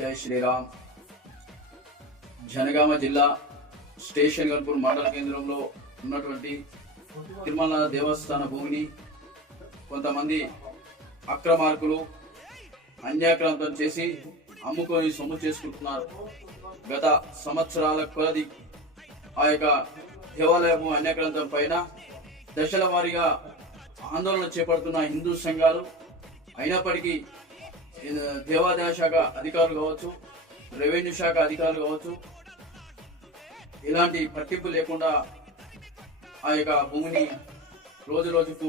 జై శ్రీరామ్. జనగామ జిల్లా స్టేషన్ గన్పూర్ మండల కేంద్రంలో ఉన్నటువంటి తిరుమల దేవస్థాన భూమిని కొంతమంది అక్రమార్కులు అన్యాక్రాంతం చేసి అమ్ముకొని సొమ్ము చేసుకుంటున్నారు. గత సంవత్సరాల కొలది ఆ యొక్క దేవాలయము అన్యాక్రాంతం పైన దశల వారీగా ఆందోళన చేపడుతున్న హిందూ సంఘాలు అయినప్పటికీ దేవాదాయ శాఖ అధికారులు కావచ్చు, రెవెన్యూ శాఖ అధికారులు కావచ్చు, ఇలాంటి పట్టింపు లేకుండా ఆ యొక్క భూమిని రోజు రోజుకు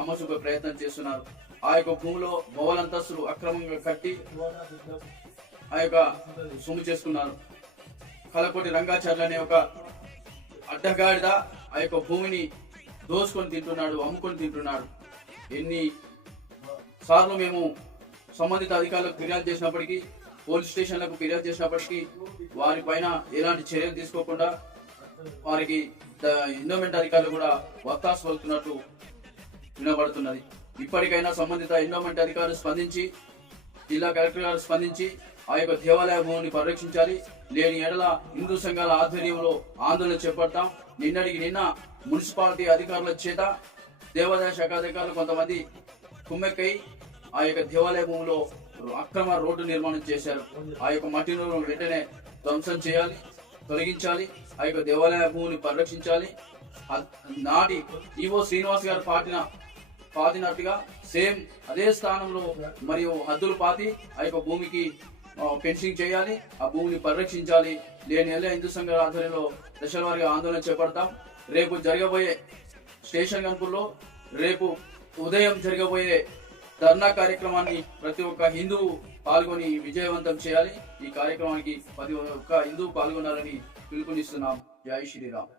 అమ్మసుకు ప్రయత్నం చేస్తున్నారు. ఆ యొక్క భూమిలో బహుళంతస్తులు అక్రమంగా కట్టి ఆ యొక్క సొమ్ము చేసుకున్నారు. కలకోటి రంగాచార్యులు అనే ఒక అడ్డగాడిద ఆ యొక్క భూమిని దోసుకొని తింటున్నాడు, అమ్ముకొని తింటున్నాడు. ఎన్ని సార్లు మేము సంబంధిత అధికారులకు ఫిర్యాదు చేసినప్పటికీ, పోలీస్ స్టేషన్లకు ఫిర్యాదు చేసినప్పటికీ వారి పైన ఎలాంటి చర్యలు తీసుకోకుండా వారికి ఎండోమెంట్ అధికారులు కూడా వత్తాసు పలుకుతున్నట్టు వినబడుతున్నది. ఇప్పటికైనా సంబంధిత ఎండోమెంట్ అధికారులు స్పందించి, జిల్లా కలెక్టర్ గారు స్పందించి ఆ యొక్క దేవాలయ భూమిని పరిరక్షించాలి. లేని ఎడల హిందూ సంఘాల ఆధ్వర్యంలో ఆందోళన చేపడతాం. నిన్నటికి నిన్న మున్సిపాలిటీ అధికారుల చేత దేవాదాయ శాఖ అధికారులు కొంతమంది కుమ్మెక్కై ఆ యొక్క దేవాలయ భూమిలో అక్రమ రోడ్డు నిర్మాణం చేశారు. ఆ యొక్క మట్టిని వెంటనే ధ్వంసం చేయాలి, తొలగించాలి. ఆ యొక్క దేవాలయ భూమిని పరిరక్షించాలి. నాటి ఈవో శ్రీనివాస్ గారు పాతినట్టుగా సేమ్ అదే స్థానంలో మరియు హద్దులు పాతి ఆ యొక్క భూమికి ఫెన్సింగ్ చేయాలి, ఆ భూమిని పరిరక్షించాలి. లేని నెల హిందూ సంఘాల ఆధ్వర్యంలో దశల వారీగా ఆందోళన చేపడతాం. రేపు జరగబోయే స్టేషన్ గన్పూర్లో రేపు ఉదయం జరగబోయే ధర్నా కార్యక్రమాన్ని ప్రతి ఒక్క హిందువు పాల్గొని విజయవంతం చేయాలి. ఈ కార్యక్రమానికి ప్రతి ఒక్క హిందువు పాల్గొనాలని పిలుపునిస్తున్నాం. జై శ్రీరామ్.